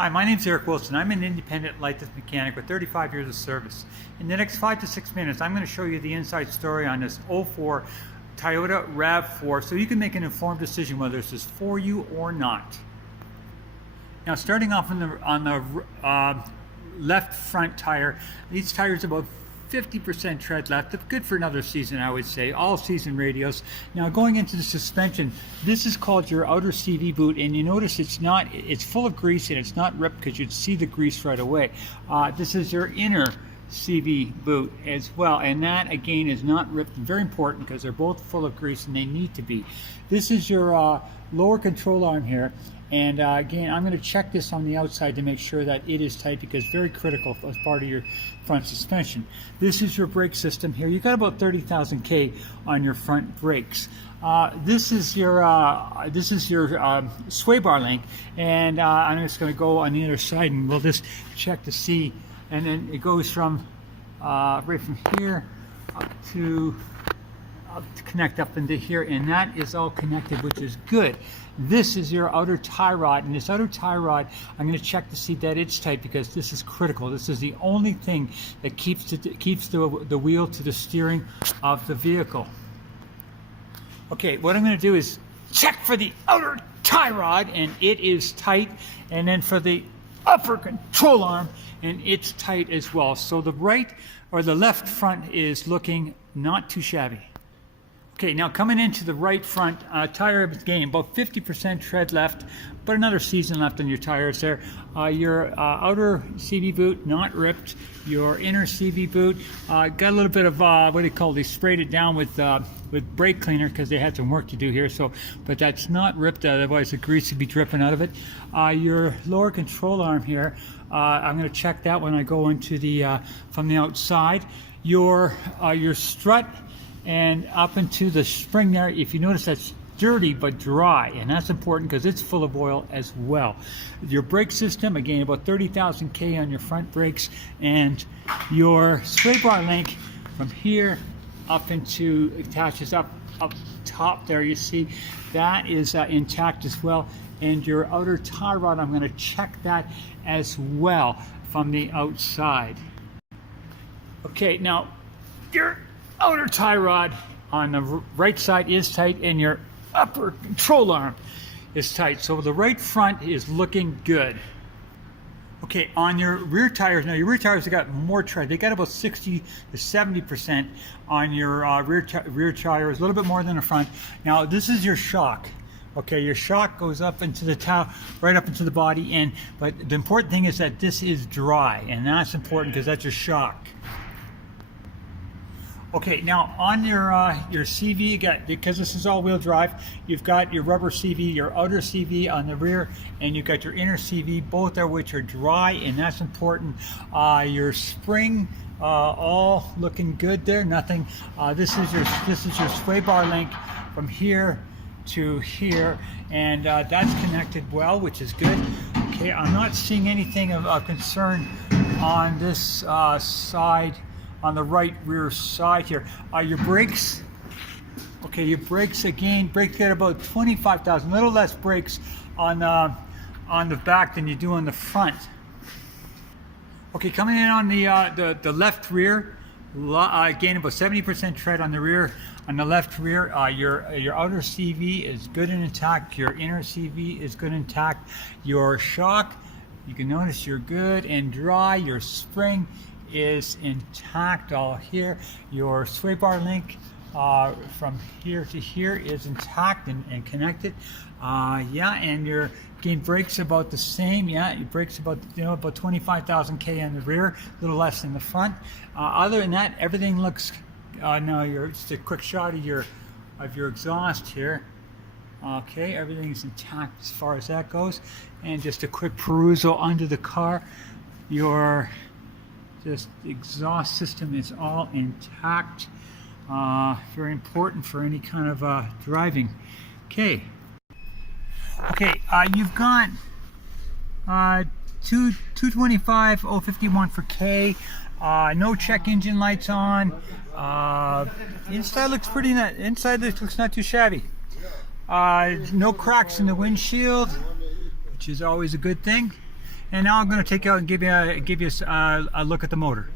Hi, my name is Eric Wilson. I'm an independent licensed mechanic with 35 years of service. In the next 5 to 6 minutes, I'm going to show you the inside story on this 04 Toyota RAV4 so you can make an informed decision whether this is for you or not. Now, starting off on the left front tire, these tires about 50% tread left, good for another season, I would say, all season radios. Now going into the suspension, this is called your outer CV boot, and you notice it's full of grease and it's not ripped because you'd see the grease right away. This is your inner CV boot as well, and that again is not ripped. Very important because they're both full of grease and they need to be. This is your lower control arm here, and again I'm going to check this on the outside to make sure that it is tight because very critical as part of your front suspension. This is your brake system here. You've got about 30,000 K on your front brakes. This is your sway bar link, and I'm just going to go on the other side and we'll just check to see. And then it goes from right from here up to connect up into here, and that is all connected, which is good. This is your outer tie rod, and this outer tie rod, I'm going to check to see that it's tight because this is critical. This is the only thing that keeps the wheel to the steering of the vehicle. Okay, what I'm going to do is check for the outer tie rod, and it is tight, and then for the upper control arm, and it's tight as well. So the right or the left front is looking not too shabby. Okay, now coming into the right front tire again, about 50% tread left, but another season left on your tires there. Your outer CV boot not ripped. Your inner CV boot got a little bit of what do you call? They sprayed it down with brake cleaner because they had some work to do here. So, but that's not ripped. Otherwise, the grease would be dripping out of it. Your lower control arm here, I'm going to check that when I go into the from the outside. Your strut and up into the spring there, if you notice, that's dirty but dry, and that's important because it's full of oil as well. Your brake system, again, about 30,000 K on your front brakes, and your sway bar link from here up into, attaches up top there, you see that is intact as well. And your outer tie rod, I'm going to check that as well from the outside. Okay, now your outer tie rod on the right side is tight, and your upper control arm is tight. So the right front is looking good. Okay, on your rear tires, now your rear tires have got more tread. They got about 60 to 70% on your rear tires, a little bit more than the front. Now this is your shock. Okay, your shock goes up into the right up into the body, but the important thing is that this is dry, and that's important because that's your shock. Okay, now on your CV, because this is all-wheel drive, you've got your rubber CV, your outer CV on the rear, and you've got your inner CV, both of which are dry, and that's important. Your spring, all looking good there. Nothing. This is your sway bar link from here to here, and that's connected well, which is good. Okay, I'm not seeing anything of concern on this side. On the right rear side here, your brakes. Okay, your brakes again. Brakes get about 25,000, a little less brakes on the back than you do on the front. Okay, coming in on the left rear, again about 70% tread on the rear. On the left rear, your outer CV is good and intact. Your inner CV is good and intact. Your shock, you can notice you're good and dry. Your spring is intact all here. Your sway bar link from here to here is intact and connected. Yeah, and your brakes about the same. Yeah, your brakes about about 25,000 K on the rear, a little less in the front. Other than that, everything looks. Now just a quick shot of your exhaust here. Okay, everything's intact as far as that goes, and just a quick perusal under the car. Your exhaust system is all intact. Very important for any kind of driving. Okay, you've got 225 051 for K. No check engine lights on. Inside looks pretty nice. Inside looks not too shabby. No cracks in the windshield, which is always a good thing. And now I'm going to take you out and give you a look at the motor.